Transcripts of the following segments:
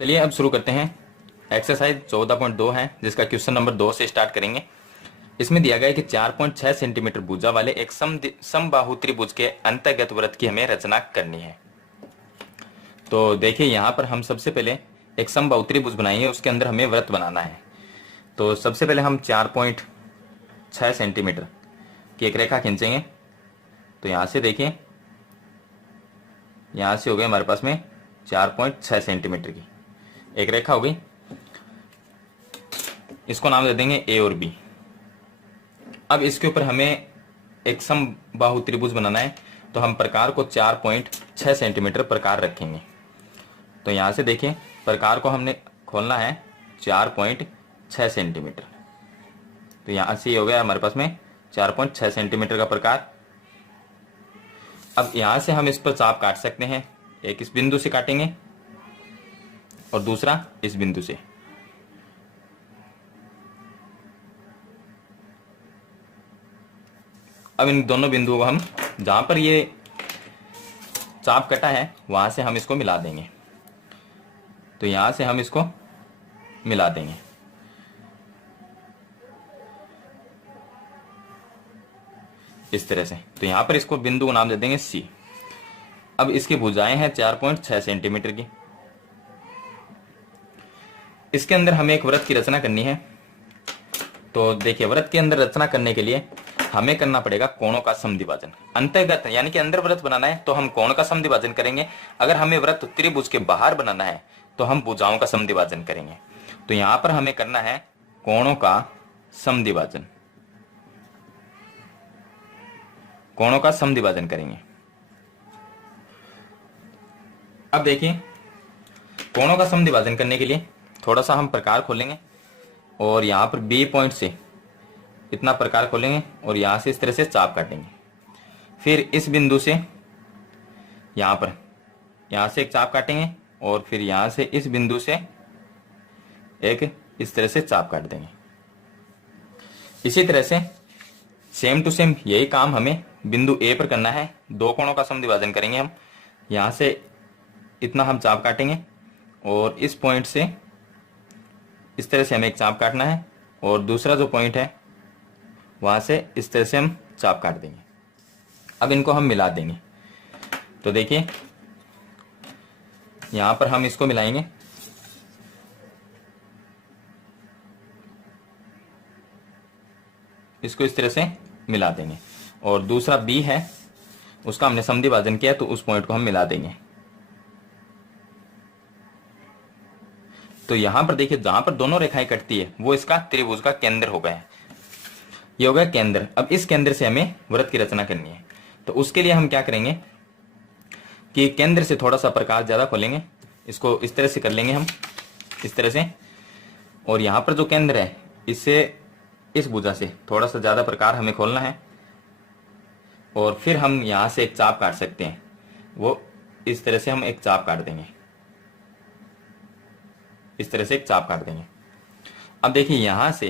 चलिए अब शुरू करते हैं। एक्सरसाइज 14.2 है जिसका क्वेश्चन नंबर 2 से स्टार्ट करेंगे। इसमें दिया गया है कि 4.6 सेंटीमीटर भुजा वाले एक समबाहु त्रिभुज के अंतर्गत वृत्त की हमें रचना करनी है। तो देखिए यहाँ पर हम सबसे पहले एक समबाहु त्रिभुज बनाएंगे, उसके अंदर हमें वृत्त बनाना है। तो सबसे पहले हम 4.6 सेंटीमीटर की एक रेखा खींचेंगे। तो यहाँ से देखिए, यहाँ से हो गई हमारे पास में 4.6 सेंटीमीटर की एक रेखा हो गई। इसको नाम दे देंगे ए और बी। अब इसके ऊपर हमें एक समबाहु त्रिभुज बनाना है, तो हम प्रकार को 4.6 सेंटीमीटर प्रकार रखेंगे। तो यहाँ से देखिए, प्रकार को हमने खोलना है 4.6 सेंटीमीटर। तो यहाँ से ये हो गया हमारे पास में 4.6 सेंटीमीटर का प्रकार। अब यहाँ से हम इस पर चाप काट सकते हैं। एक इस बिंदु से काटेंगे और दूसरा इस बिंदु से। अब इन दोनों बिंदुओं को हम जहां पर ये चाप कटा है वहां से हम इसको मिला देंगे। तो यहां से हम इसको मिला देंगे इस तरह से। तो यहां पर इसको बिंदु को नाम दे देंगे सी। अब इसकी भुजाएं हैं 4.6 सेंटीमीटर की। इसके अंदर हमें एक वृत्त की रचना करनी है। तो देखिए, वृत्त के अंदर रचना करने के लिए हमें करना पड़ेगा कोणों का समद्विभाजन। अंतर्गत यानी कि अंदर वृत्त बनाना है तो हम कोण का समद्विभाजन करेंगे। अगर हमें वृत्त त्रिभुज के बाहर बनाना है तो हम भुजाओं का समद्विभाजन करेंगे। तो यहां पर हमें करना है कोणों का समद्विभाजन। कोणों का समद्विभाजन करेंगे। अब देखिए, कोणों का समद्विभाजन करने के लिए थोड़ा सा हम प्रकार खोलेंगे और यहां पर बी पॉइंट से इतना प्रकार खोलेंगे और यहां से इस तरह से चाप काटेंगे। फिर इस बिंदु से यहां से एक चाप काटेंगे और फिर यहां से इस बिंदु से एक इस तरह से चाप काट देंगे। इसी तरह से सेम टू सेम यही काम हमें बिंदु ए पर करना है। दो कोणों का समद्विभाजन करेंगे हम। यहां से इतना हम चाप काटेंगे और इस पॉइंट से इस तरह से हमें एक चाप काटना है और दूसरा जो पॉइंट है वहां से इस तरह से हम चाप काट देंगे। अब इनको हम मिला देंगे। तो देखिए, यहां पर हम इसको मिलाएंगे। इसको इस तरह से मिला देंगे और दूसरा बी है उसका हमने समद्विभाजन किया तो उस पॉइंट को हम मिला देंगे। तो यहां पर देखिए, जहां पर दोनों रेखाएं कटती है वो इसका त्रिभुज का केंद्र हो गया है। ये हो गया केंद्र। अब इस केंद्र से हमें वृत्त की रचना करनी है। तो उसके लिए हम क्या करेंगे कि केंद्र से थोड़ा सा प्रकाश ज्यादा खोलेंगे। इसको इस तरह से कर लेंगे हम, इस तरह से। और यहां पर जो केंद्र है इससे इस भुजा से थोड़ा सा ज्यादा प्रकार हमें खोलना है और फिर हम यहां से एक चाप काट सकते हैं। वो इस तरह से हम एक चाप काट देंगे, इस तरह से एक चाप काट देंगे। अब देखिए, यहां से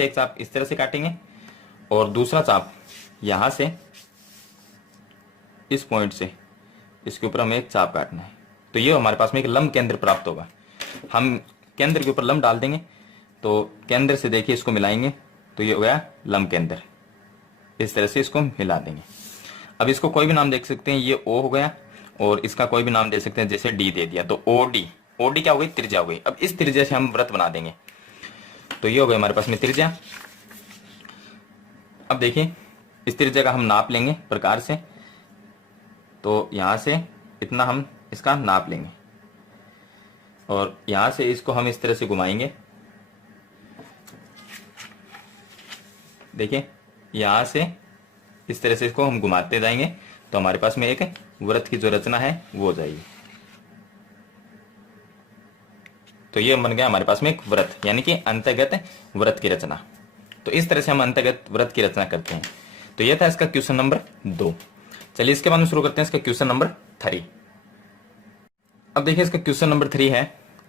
एक चाप इस तरह से काटेंगे और दूसरा चाप यहां से इस पॉइंट से इसके ऊपर हमें एक चाप काटना है। तो ये हमारे पास में एक लंब केंद्र प्राप्त होगा। हम केंद्र के ऊपर लंब डाल देंगे तो केंद्र से देखिए इसको मिलाएंगे तो ये हो गया लंब केंद्र। इस तरह से इसको मिला देंगे। अब इसको कोई भी नाम दे सकते हैं। ये ओ हो गया और इसका कोई भी नाम दे सकते हैं, जैसे डी दे दिया तो ओडी। ओडी क्या हो गई? त्रिज्या हो गई। अब इस त्रिज्या से हम वृत्त बना देंगे। तो ये हो गया हमारे पास में त्रिज्या। अब देखिए, इस त्रिज्या का हम नाप लेंगे प्रकार से। तो यहां से इतना हम इसका नाप लेंगे और यहां से इसको हम इस तरह से घुमाएंगे। देखिए, यहां से इस तरह से इसको हम घुमाते जाएंगे तो हमारे पास में एक वृत्त की जो रचना है वो हो जाएगी। तो ये बन गया हमारे पास में एक वृत्त, यानी कि अंतर्गत वृत्त की रचना। तो इस तरह से हम अंतर्गत वृत्त की रचना करते हैं। तो यह था इसका क्वेश्चन नंबर 2। चलिए इसके बाद में शुरू करते हैं इसका क्वेश्चन नंबर 3। अब देखिए, इसका क्वेश्चन नंबर 3 है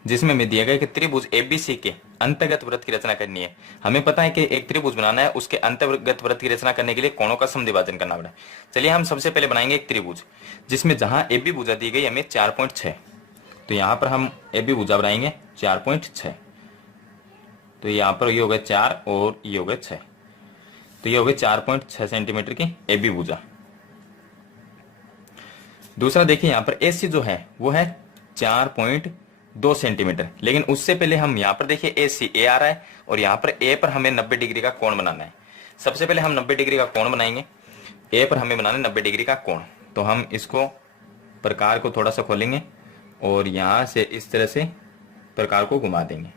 जिसमें हमें दिया गया कि त्रिभुज एबीसी के अंतर्गत वृत्त की रचना करनी है। हमें पता है कि एक त्रिभुज बनाना है, उसके अंतर्गत वृत्त की रचना करने के लिए कोणों का समद्विभाजन करना पड़ा। चलिए हम सबसे पहले बनाएंगे एक त्रिभुज जिसमें जहां ए बी भुजा दी गई हमें 4.6, तो यहां पर हम ए बी भुजा बनाएंगे 4.6। तो यहाँ पर ये हो गया 4 और ये हो गया 6, तो ये हो गया 4.6 सेंटीमीटर की ए बी भुजा। दूसरा देखिए यहाँ पर ए सी जो है वो है 4.2 सेंटीमीटर, लेकिन उससे पहले हम यहाँ पर देखिए ए सी ए आ रहा है और यहाँ पर ए पर हमें 90 डिग्री का कोण बनाना है। सबसे पहले हम 90 डिग्री का कोण बनाएंगे। ए पर हमें बनाना है 90 डिग्री का कोण, तो हम इसको प्रकार को थोड़ा सा खोलेंगे और यहां से इस तरह से प्रकार को घुमा देंगे।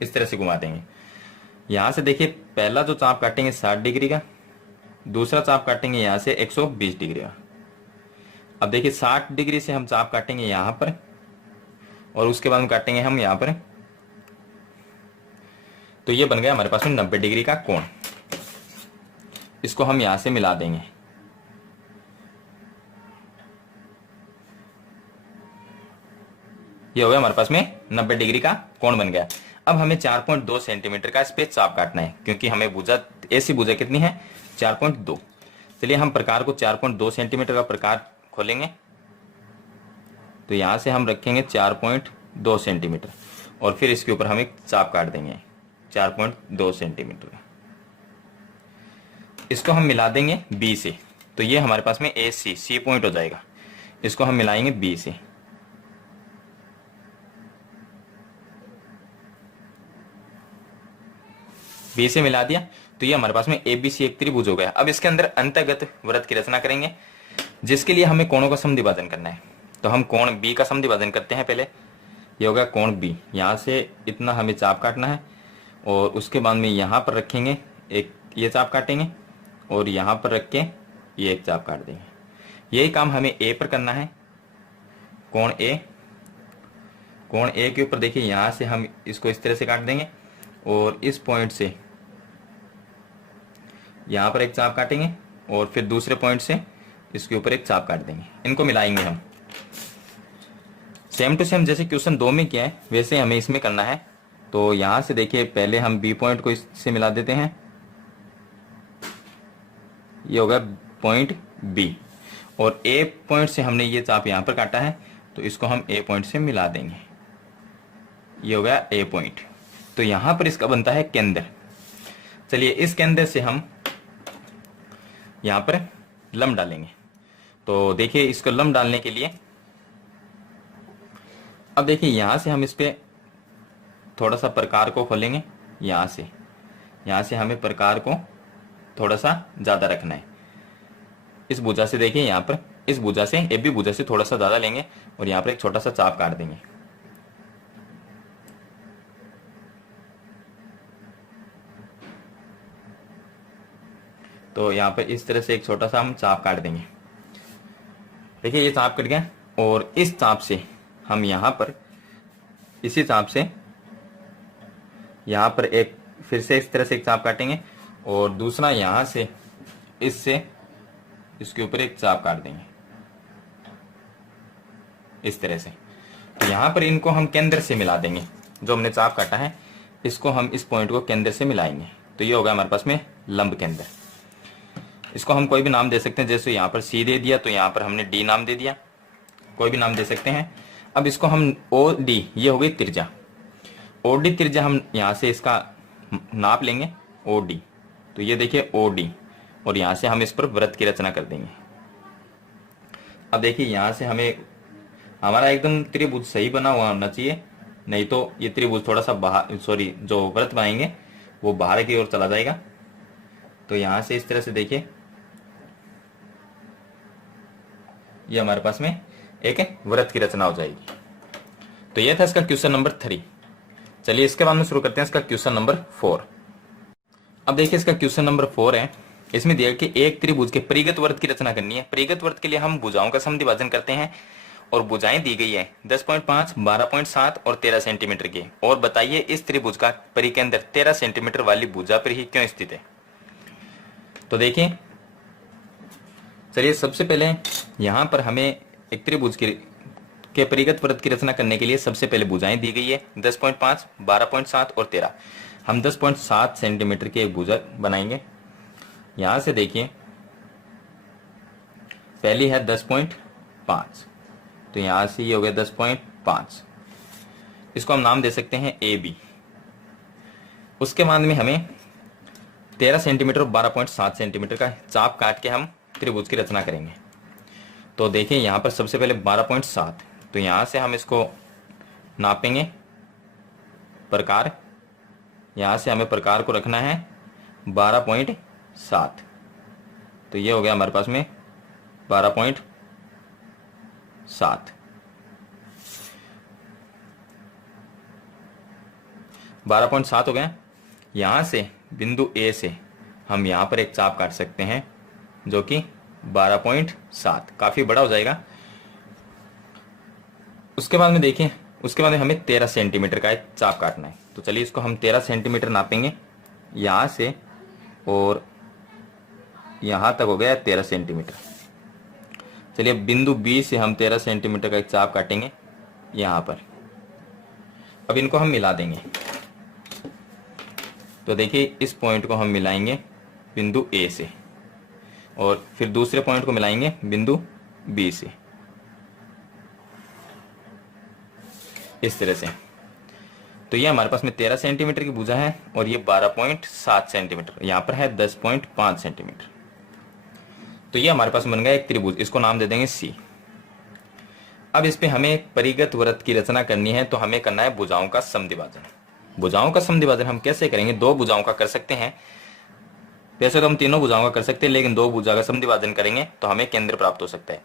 इस तरह से घुमा देंगे। यहां से देखिए पहला जो चाप काटेंगे 60 डिग्री का, दूसरा चाप काटेंगे यहां से 120 डिग्री का। अब देखिए 60 डिग्री से हम चाप काटेंगे यहां पर और उसके बाद में काटेंगे हम यहां पर, तो ये बन गया हमारे पास में 90 डिग्री का कोण। इसको हम यहां से मिला देंगे। ये हो गया हमारे पास में 90 डिग्री का कोण बन गया। अब हमें 4.2 सेंटीमीटर का इस पे चाप काटना है, क्योंकि हमें भुजा ऐसी भुजा कितनी है 4.2। चलिए हम प्रकार को 4.2 सेंटीमीटर का प्रकार खोलेंगे, तो यहां से हम रखेंगे 4.2 सेंटीमीटर और फिर इसके ऊपर हम एक चाप काट देंगे 4.2 सेंटीमीटर का। इसको हम मिला देंगे बी से, तो ये हमारे पास में ए सी पॉइंट हो जाएगा। इसको हम मिलाएंगे बी से। बी से मिला दिया तो ये हमारे पास में ए बी सी एक त्रिभुज हो गया। अब इसके अंदर अंतर्गत वृत्त की रचना करेंगे, जिसके लिए हमें कोणों का समद्विभाजन करना है। तो हम कोण बी का समद्विभाजन करते हैं। पहले ये होगा कोण बी, यहां से इतना हमें चाप काटना है और उसके बाद में यहां पर रखेंगे एक, ये चाप काटेंगे और यहां पर रख के ये एक चाप काट देंगे। यही काम हमें ए पर करना है। कोण ए के ऊपर देखिए यहां से हम इसको इस तरह से काट देंगे और इस पॉइंट से यहां पर एक चाप काटेंगे और फिर दूसरे पॉइंट से इसके ऊपर एक चाप काट देंगे। इनको मिलाएंगे हम सेम टू सेम, जैसे क्वेश्चन 2 में किया है वैसे हमें इसमें करना है। तो यहां से देखिए पहले हम बी पॉइंट को इससे मिला देते हैं, ये होगा पॉइंट बी, और ए पॉइंट से हमने ये चाप यहां पर काटा है तो इसको हम ए पॉइंट से मिला देंगे। ये हो गया ए पॉइंट, तो यहां पर इसका बनता है केंद्र। चलिए इस केंद्र से हम यहां पर लंब डालेंगे। तो देखिए इसको लंब डालने के लिए अब देखिए यहां से हम इस पे थोड़ा सा प्रकार को खोलेंगे। यहां से हमें प्रकार को थोड़ा सा ज्यादा रखना है। इस भुजा से देखिए यहाँ पर, इस भुजा से ए बी भुजा से थोड़ा सा ज्यादा लेंगे और यहाँ पर एक छोटा सा चाप काट देंगे। तो यहाँ पर इस तरह से एक छोटा सा हम चाप काट देंगे। देखिए ये चाप कट गया और इस चाप से हम यहाँ पर, इसी चाप से यहाँ पर एक फिर से इस तरह से एक चाप काटेंगे और दूसरा यहाँ से इससे इसके ऊपर एक चाप काट देंगे इस तरह से। तो यहाँ पर इनको हम केंद्र से मिला देंगे। जो हमने चाप काटा है इसको हम इस पॉइंट को केंद्र से मिलाएंगे, तो ये होगा हमारे पास में लंब केंद्र। इसको हम कोई भी नाम दे सकते हैं, जैसे यहाँ पर सी दे दिया तो यहाँ पर हमने डी नाम दे दिया, कोई भी नाम दे सकते हैं। अब इसको हम ओ डी, ये हो गई त्रिज्या, ओ डी त्रिज्या हम यहाँ से इसका नाप लेंगे ओ डी। तो ये देखिए ओ डी, और यहाँ से हम इस पर वृत्त की रचना कर देंगे। अब देखिए यहाँ से हमें हमारा एकदम त्रिभुज सही बना हुआ होना चाहिए, नहीं तो ये त्रिभुज थोड़ा सा बाहर, सॉरी जो वृत्त बनाएंगे वो बाहर की ओर चला जाएगा। तो यहाँ से इस तरह से देखिए ये हमारे पास में एक वृत्त की रचना हो जाएगी। तो ये था इसका क्वेश्चन नंबर 3। चलिए इसके बाद में शुरू करते हैं इसका क्वेश्चन नंबर 4। अब देखिए इसका क्वेश्चन नंबर 4 है। इसमें दिया कि एक त्रिभुज के परिगत वृत्त की रचना करनी है। परिगत वृत्त के लिए हम भुजाओं का समद्विभाजन करते हैं और भुजाएं दी गई है 10.5, 12.7 और 13 सेंटीमीटर की। और बताइए इस त्रिभुज का परिकेंद्र 13 सेंटीमीटर वाली भुजा पर ही क्यों स्थित है। तो देखिए चलिए सबसे पहले यहां पर हमें एक त्रिभुज के परिगत वृत्त की रचना करने के लिए सबसे पहले भुजाएं दी गई है 10.5, 12.7 और 13। हम 10.7 सेंटीमीटर की एक भुजा बनाएंगे। यहां से देखिए पहली है 10.5, तो यहां से ये हो गया 10.5। इसको हम नाम दे सकते हैं ए बी। उसके बाद में हमें 13 सेंटीमीटर और 12.7 सेंटीमीटर का चाप काट के हम त्रिभुज की रचना करेंगे। तो देखिए यहां पर सबसे पहले 12.7, तो यहां से हम इसको नापेंगे प्रकार। यहां से हमें प्रकार को रखना है 12.7, तो ये हो गया हमारे पास में 12.7। 12.7 हो गया। यहां से बिंदु ए से हम यहां पर एक चाप काट सकते हैं जो कि 12.7 काफी बड़ा हो जाएगा। उसके बाद में देखिए, उसके बाद में हमें 13 सेंटीमीटर का एक चाप काटना है। तो चलिए इसको हम 13 सेंटीमीटर नापेंगे यहां से, और यहां तक हो गया 13 सेंटीमीटर। चलिए बिंदु बी से हम 13 सेंटीमीटर का एक चाप काटेंगे यहां पर। अब इनको हम मिला देंगे। तो देखिए इस पॉइंट को हम मिलाएंगे बिंदु ए से, और फिर दूसरे पॉइंट को मिलाएंगे बिंदु बी से, इस तरह से। तो ये हमारे पास में 13 सेंटीमीटर की भुजा है और ये 12.7 सेंटीमीटर, यहां पर है 10.5 सेंटीमीटर। तो ये हमारे पास बन गया एक त्रिभुज, इसको नाम दे देंगे सी। अब इस पे हमें परिगत वृत्त की रचना करनी है, तो हमें करना है भुजाओं का समद्विभाजन। भुजाओं का समद्विभाजन हम कैसे करेंगे? दो भुजाओं का कर सकते हैं, वैसे तो हम तीनों भुजाओं का कर सकते हैं, लेकिन दो भुजा का समद्विभाजन करेंगे तो हमें केंद्र प्राप्त हो सकता है।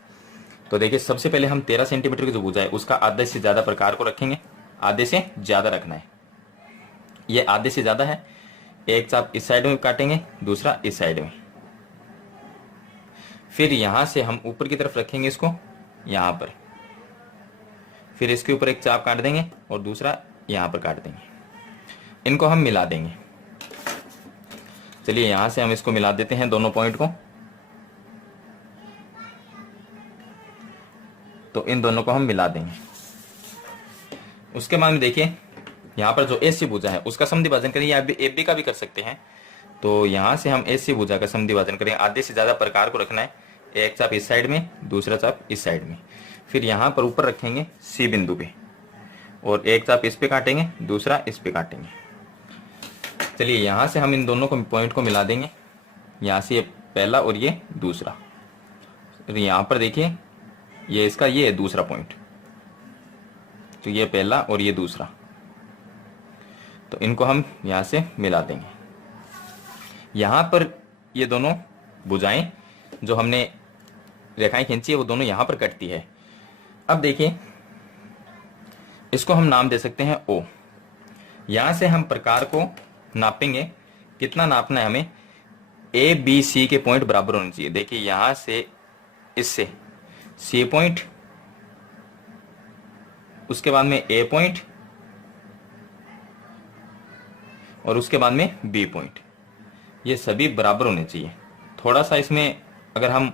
तो देखिए सबसे पहले हम 13 सेंटीमीटर की जो भुजा है उसका आधे से ज्यादा प्रकार को रखेंगे। आधे से ज्यादा रखना है, ये आधे से ज्यादा है। एक चाप इस साइड में काटेंगे, दूसरा इस साइड में। फिर यहां से हम ऊपर की तरफ रखेंगे इसको यहां पर, फिर इसके ऊपर एक चाप काट देंगे और दूसरा यहां पर काट देंगे। इनको हम मिला देंगे। चलिए यहां से हम इसको मिला देते हैं दोनों पॉइंट को। तो इन दोनों को हम मिला देंगे। उसके बाद में देखिए यहां पर जो एसी भुजा है उसका समद्विभाजन करेंगे, या ए बी का भी कर सकते हैं। तो यहां से हम एसी भुजा का समद्विभाजन करेंगे। आधे से ज्यादा प्रकार को रखना है, एक चाप इस साइड में, दूसरा चाप इस साइड में। फिर यहां पर ऊपर रखेंगे सी बिंदु पे, और एक चाप इस पे काटेंगे, दूसरा इस पे काटेंगे। चलिए यहां से हम इन दोनों को पॉइंट को मिला देंगे। यहां से ये पहला और ये दूसरा। यहां पर देखिए ये इसका ये है दूसरा पॉइंट, तो ये पहला और ये दूसरा। तो इनको हम यहां से मिला देंगे। यहां पर ये दोनों भुजाएं जो हमने रेखाएं खींची है वो दोनों यहां पर कटती है। अब देखिए इसको हम नाम दे सकते हैं ओ। यहां से हम प्रकार को नापेंगे। कितना नापना है हमें? ए बी सी के पॉइंट बराबर होने चाहिए। देखिए यहां से इससे सी पॉइंट, उसके बाद में ए पॉइंट, और उसके बाद में बी पॉइंट, ये सभी बराबर होने चाहिए। थोड़ा सा इसमें अगर हम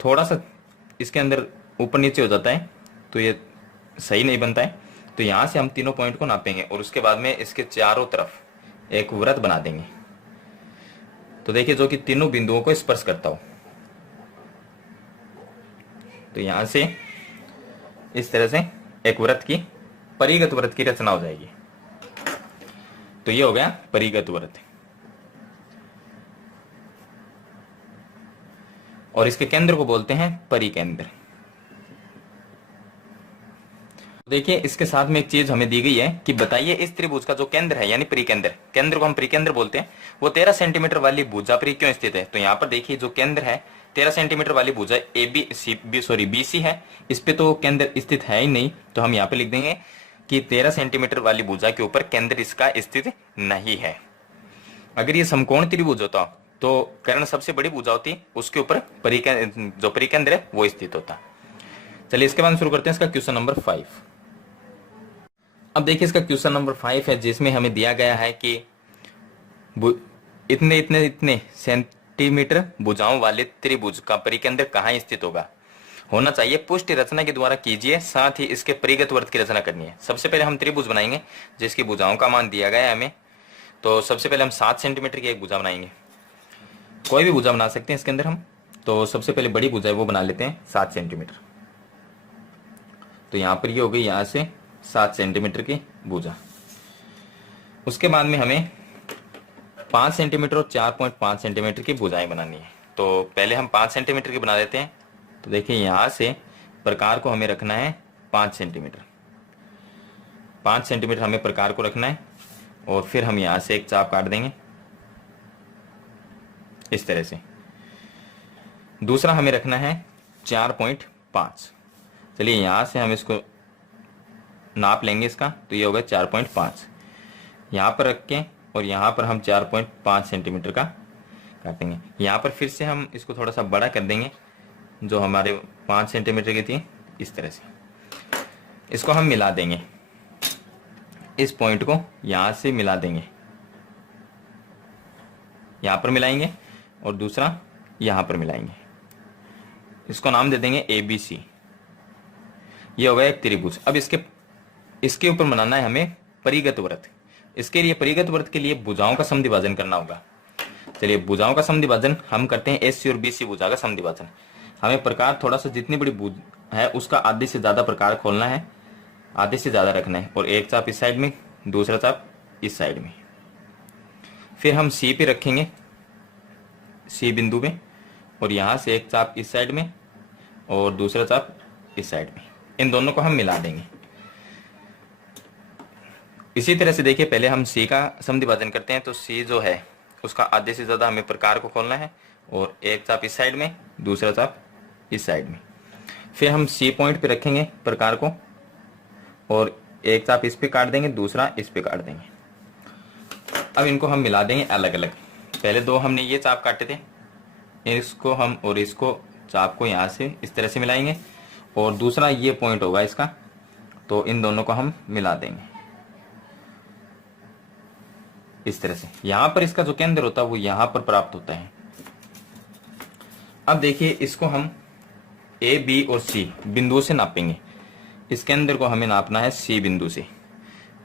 थोड़ा सा इसके अंदर ऊपर नीचे हो जाता है तो ये सही नहीं बनता है। तो यहां से हम तीनों पॉइंट को नापेंगे और उसके बाद में इसके चारों तरफ एक वृत्त बना देंगे। तो देखिए जो कि तीनों बिंदुओं को स्पर्श करता हो। तो यहां से इस तरह से एक वृत्त की, परिगत वृत्त की रचना हो जाएगी। तो ये हो गया परिगत वृत्त, और इसके केंद्र को बोलते हैं परिकेंद्र। देखिए इसके साथ में एक चीज हमें दी गई है कि बताइए इस त्रिभुज का जो केंद्र है यानी परिकेंद्र, केंद्र को हम परिकेंद्र बोलते हैं, वो 13 सेंटीमीटर वाली भुजा पर क्यों स्थित है? तो यहाँ पर देखिए जो केंद्र है 13 सेंटीमीटर वाली भुजा BC है, इस पे तो केंद्र स्थित है ही नहीं। तो हम यहाँ पे लिख देंगे कि 13 सेंटीमीटर वाली भुजा के ऊपर केंद्र इसका स्थित नहीं है। अगर ये समकोण त्रिभुज होता तो कर्ण सबसे बड़ी भुजा होती, उसके ऊपर जो परिकेंद्र है वो स्थित होता। चलिए इसके बाद शुरू करते हैं इसका क्वेश्चन नंबर 5। अब देखिए इसका क्वेश्चन नंबर 5 है, जिसमें हमें दिया गया है कि इतने इतने इतने सेंटीमीटर भुजाओं वाले त्रिभुज का परिकेंद्र कहाँ स्थित होना चाहिए, पुष्टि रचना के द्वारा कीजिए। साथ ही इसके परिगत वृत्त की रचना करनी है। सबसे पहले हम त्रिभुज बनाएंगे जिसकी भुजाओं का मान दिया गया है हमें। तो सबसे पहले हम 7 सेंटीमीटर की एक भुजा बनाएंगे। कोई भी भुजा बना सकते हैं इसके अंदर हम। तो सबसे पहले बड़ी भुजा है वो बना लेते हैं 7 सेंटीमीटर। तो यहां पर ये हो गई यहां से 7 सेंटीमीटर की भुजा। उसके बाद में हमें 5 सेंटीमीटर और 4.5 सेंटीमीटर की भुजाएं बनानी है। तो पहले हम 5 सेंटीमीटर की बना देते हैं। तो देखिए यहां से प्रकार को हमें रखना है 5 सेंटीमीटर। 5 सेंटीमीटर हमें प्रकार को रखना है और फिर हम यहां से एक चाप काट देंगे इस तरह से। दूसरा हमें रखना है 4.5। चलिए यहां से हम इसको नाप लेंगे इसका। तो ये होगा 4.5 यहां पर रख के और यहां पर हम 4.5 सेंटीमीटर का काटेंगे। यहां पर फिर से हम इसको थोड़ा सा बड़ा कर देंगे जो हमारे 5 सेंटीमीटर की थी, इस तरह से। इसको हम मिला देंगे, इस पॉइंट को यहां से मिला देंगे, यहां पर मिलाएंगे और दूसरा यहां पर मिलाएंगे। इसको नाम दे देंगे ABC। ये होगा एक त्रिभुज। अब इसके ऊपर बनाना है हमें परिगत वृत्त। इसके लिए परिगत वृत्त के लिए भुजाओं का समद्विभाजन करना होगा। चलिए भुजाओं का समद्विभाजन हम करते हैं। AC और BC भुजा का समद्विभाजन। हमें प्रकार थोड़ा सा जितनी बड़ी भुज है उसका आधे से ज्यादा प्रकार खोलना है, आधे से ज्यादा रखना है। और एक चाप इस साइड में, दूसरा चाप इस साइड में। फिर हम C पे रखेंगे, C बिंदु में, और यहां से एक चाप इस साइड में और दूसरा चाप इस साइड में। इन दोनों को हम मिला देंगे। इसी तरह से देखिए पहले हम C का समद्विभाजन करते हैं। तो C जो है उसका आधे से ज्यादा हमें प्रकार को खोलना है और एक चाप इस साइड में, दूसरा चाप इस साइड में। फिर हम C पॉइंट पे रखेंगे प्रकार को और एक चाप इस पे काट देंगे, दूसरा इस पे काट देंगे। अब इनको हम मिला देंगे अलग अलग। पहले दो हमने ये चाप काटे थे, इसको हम और इसको चाप को यहां से इस तरह से मिलाएंगे और दूसरा ये पॉइंट होगा इसका। तो इन दोनों को हम मिला देंगे इस तरह से। यहां पर इसका जो केंद्र होता है वो यहां पर प्राप्त होता है। अब देखिए इसको हम A, B और C बिंदुओं से नापेंगे। इस केंद्र को हमें नापना है C बिंदु से।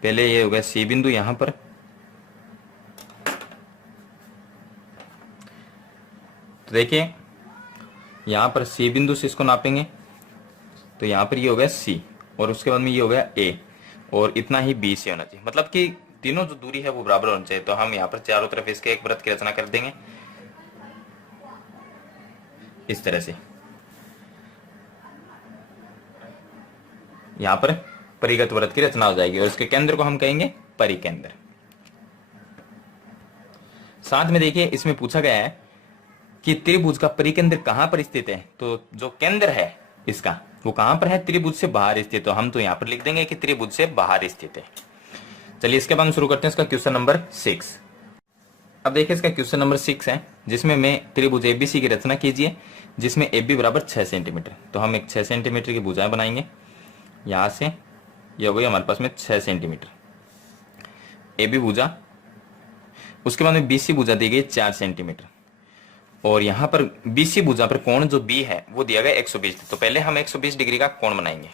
पहले ये हो गया C बिंदु यहां पर। तो देखिए यहां पर C बिंदु से इसको नापेंगे। तो यहां पर ये हो गया C और उसके बाद में ये हो गया A और इतना ही B से होना चाहिए। मतलब कि तीनों जो दूरी है वो बराबर होनी चाहिए। तो हम यहाँ पर चारों तरफ इसके एक वृत्त की रचना कर देंगे इस तरह से। यहां पर परिगत वृत्त की रचना हो जाएगी और इसके केंद्र को हम कहेंगे परिकेंद्र। साथ में देखिए इसमें पूछा गया है कि त्रिभुज का परिकेंद्र कहां पर स्थित है। तो जो केंद्र है इसका वो कहां पर है, त्रिभुज से बाहर स्थित। तो हम तो यहां पर लिख देंगे कि त्रिभुज से बाहर स्थित है। चलिए इसके बाद हम शुरू करते हैं इसका क्वेश्चन नंबर 6। अब देखिए इसका क्वेश्चन नंबर 6 है जिसमें मैं त्रिभुज ABC की रचना कीजिए जिसमें AB बराबर 6 सेंटीमीटर। तो हम एक 6 सेंटीमीटर की भुजाएं बनाएंगे। यहां से ये हो गई हमारे पास में 6 सेंटीमीटर AB भुजा। उसके बाद में BC भुजा दी गई 4 सेंटीमीटर और यहां पर BC भुजा पर कोण जो B है वो दिया गया 120। तो पहले हम 120 डिग्री का कोण बनाएंगे।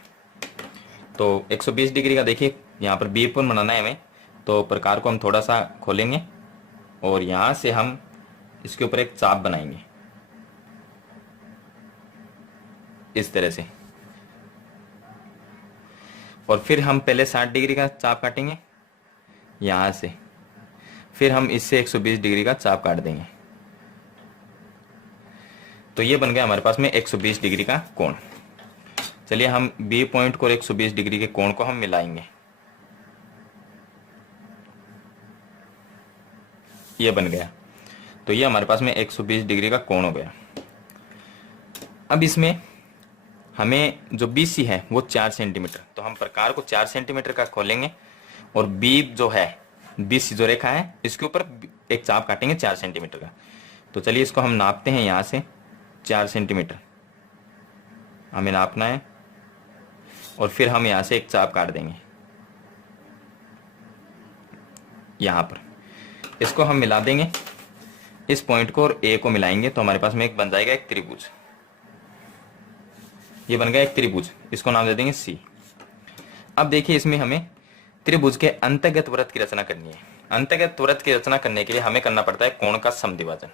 तो 120 डिग्री का देखिए यहाँ पर B पर बनाना है हमें। तो प्रकार को हम थोड़ा सा खोलेंगे और यहां से हम इसके ऊपर एक चाप बनाएंगे इस तरह से। और फिर हम पहले 60 डिग्री का चाप काटेंगे यहां से। फिर हम इससे 120 डिग्री का चाप काट देंगे। तो ये बन गया हमारे पास में 120 डिग्री का कोण। चलिए हम B पॉइंट को 120 डिग्री के कोण को हम मिलाएंगे। ये बन गया। तो ये हमारे पास में 120 डिग्री का कोण हो गया। अब इसमें हमें जो BC है वो 4 सेंटीमीटर। तो हम प्रकार को 4 सेंटीमीटर का खोलेंगे और B जो है BC जो रेखा है इसके ऊपर एक चाप काटेंगे 4 सेंटीमीटर का। तो चलिए इसको हम नापते हैं। यहां से 4 सेंटीमीटर हमें नापना है और फिर हम यहां से एक चाप काट देंगे यहां पर। इसको हम मिला देंगे। इस पॉइंट को और ए को मिलाएंगे तो हमारे पास में एक बन जाएगा एक त्रिभुज। ये बन गया एक त्रिभुज, इसको नाम दे देंगे सी। अब देखिए इसमें हमें त्रिभुज के अंतर्गत वृत्त की रचना करनी है। अंतर्गत वृत्त की रचना करने के लिए हमें करना पड़ता है कोण का समद्विभाजन।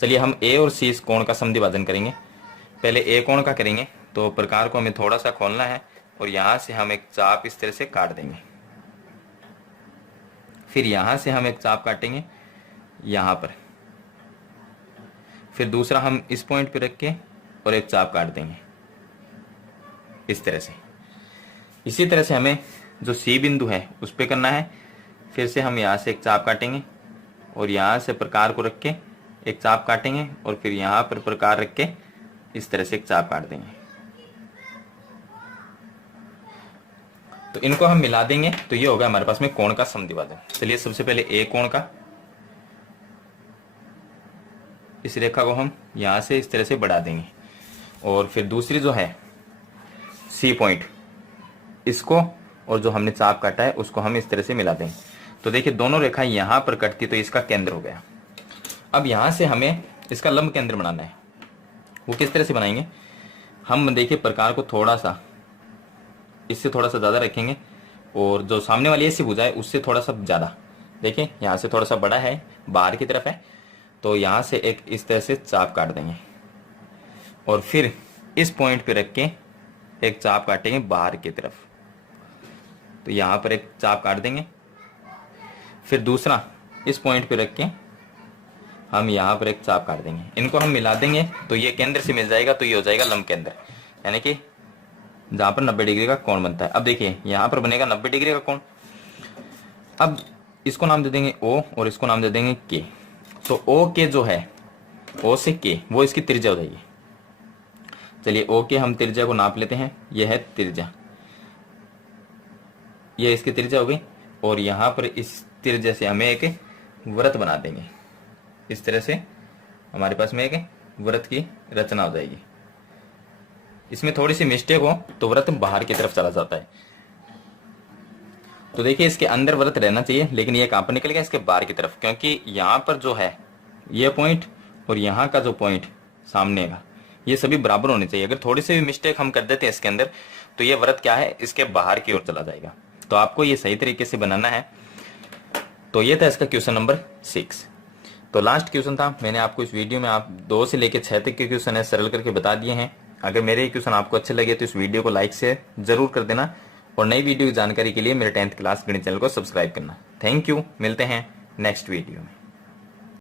चलिए हम ए और सी इस कोण का समद्विभाजन करेंगे। पहले ए कोण का करेंगे तो प्रकार को हमें थोड़ा सा खोलना है और यहां से हम एक चाप इस तरह से काट देंगे। फिर यहां से हम एक चाप काटेंगे यहां पर, फिर दूसरा हम इस पॉइंट पे रख के और एक चाप काट देंगे इस तरह से। इसी तरह से हमें जो सी बिंदु है उस पे करना है। फिर से हम यहां से एक चाप काटेंगे और यहां से प्रकार को रख के एक चाप काटेंगे और फिर यहां पर प्रकार रख के इस तरह से एक चाप काट देंगे। तो इनको हम मिला देंगे तो ये होगा हमारे पास में कोण का समद्विभाजन। चलिए सबसे पहले ए कोण का, इस रेखा को हम यहां से इस तरह से बढ़ा देंगे और फिर दूसरी जो है सी पॉइंट, इसको और जो हमने चाप काटा है उसको हम इस तरह से मिला देंगे। तो देखिए दोनों रेखाएं यहां पर कटती तो इसका केंद्र हो गया। अब यहां से हमें इसका लंब केंद्र बनाना है। वो किस तरह से बनाएंगे, हम देखिए प्रकार को थोड़ा सा इससे थोड़ा सा ज्यादा रखेंगे और जो सामने वाली ऐसी भुजा है उससे थोड़ा सा ज्यादा, देखिए यहां से थोड़ा सा बड़ा है, बाहर की तरफ है, तो यहां से एक इस तरह से चाप काट देंगे और फिर इस पॉइंट पे रख के एक चाप काटेंगे बाहर की तरफ। तो यहां पर एक चाप काट देंगे, फिर दूसरा इस पॉइंट पे रख के हम यहां पर एक चाप काट देंगे। इनको हम मिला देंगे तो ये केंद्र से मिल जाएगा, तो ये हो जाएगा लंब केंद्र, यानी कि जहां पर 90 डिग्री का कोण बनता है। अब देखिए यहां पर बनेगा 90 डिग्री का कोण। अब इसको नाम दे देंगे ओ और इसको नाम दे देंगे के। तो ओ के जो है, ओ से के, वो इसकी त्रिज्या हो जाएगी। चलिए ओ के हम त्रिज्या को नाप लेते हैं। यह है त्रिज्या, यह इसकी त्रिज्या हो गई और यहां पर इस त्रिज्या से हमें एक वृत्त बना देंगे। इस तरह से हमारे पास में एक वृत्त की रचना हो जाएगी। इसमें थोड़ी सी मिस्टेक हो तो वृत्त बाहर की तरफ चला जाता है। तो देखिए इसके अंदर वृत्त रहना चाहिए, लेकिन ये कहां पर निकल गया, इसके बाहर की तरफ, क्योंकि यहां पर जो है ये पॉइंट और यहां का जो पॉइंट सामने का, ये सभी बराबर होने चाहिए। अगर थोड़ी सी भी मिस्टेक हम कर देते हैं इसके अंदर तो ये वृत्त क्या है, इसके बाहर की ओर चला जाएगा। तो आपको ये सही तरीके से बनाना है। तो ये था इसका क्वेश्चन नंबर 6। तो लास्ट क्वेश्चन था, मैंने आपको इस वीडियो में आप 2 से लेकर 6 तक के क्वेश्चन है सरल करके बता दिए हैं। अगर मेरे ये क्वेश्चन आपको अच्छे लगे तो इस वीडियो को लाइक से जरूर कर देना और नई वीडियो की जानकारी के लिए मेरे 10th क्लास गणित चैनल को सब्सक्राइब करना। थैंक यू, मिलते हैं नेक्स्ट वीडियो में।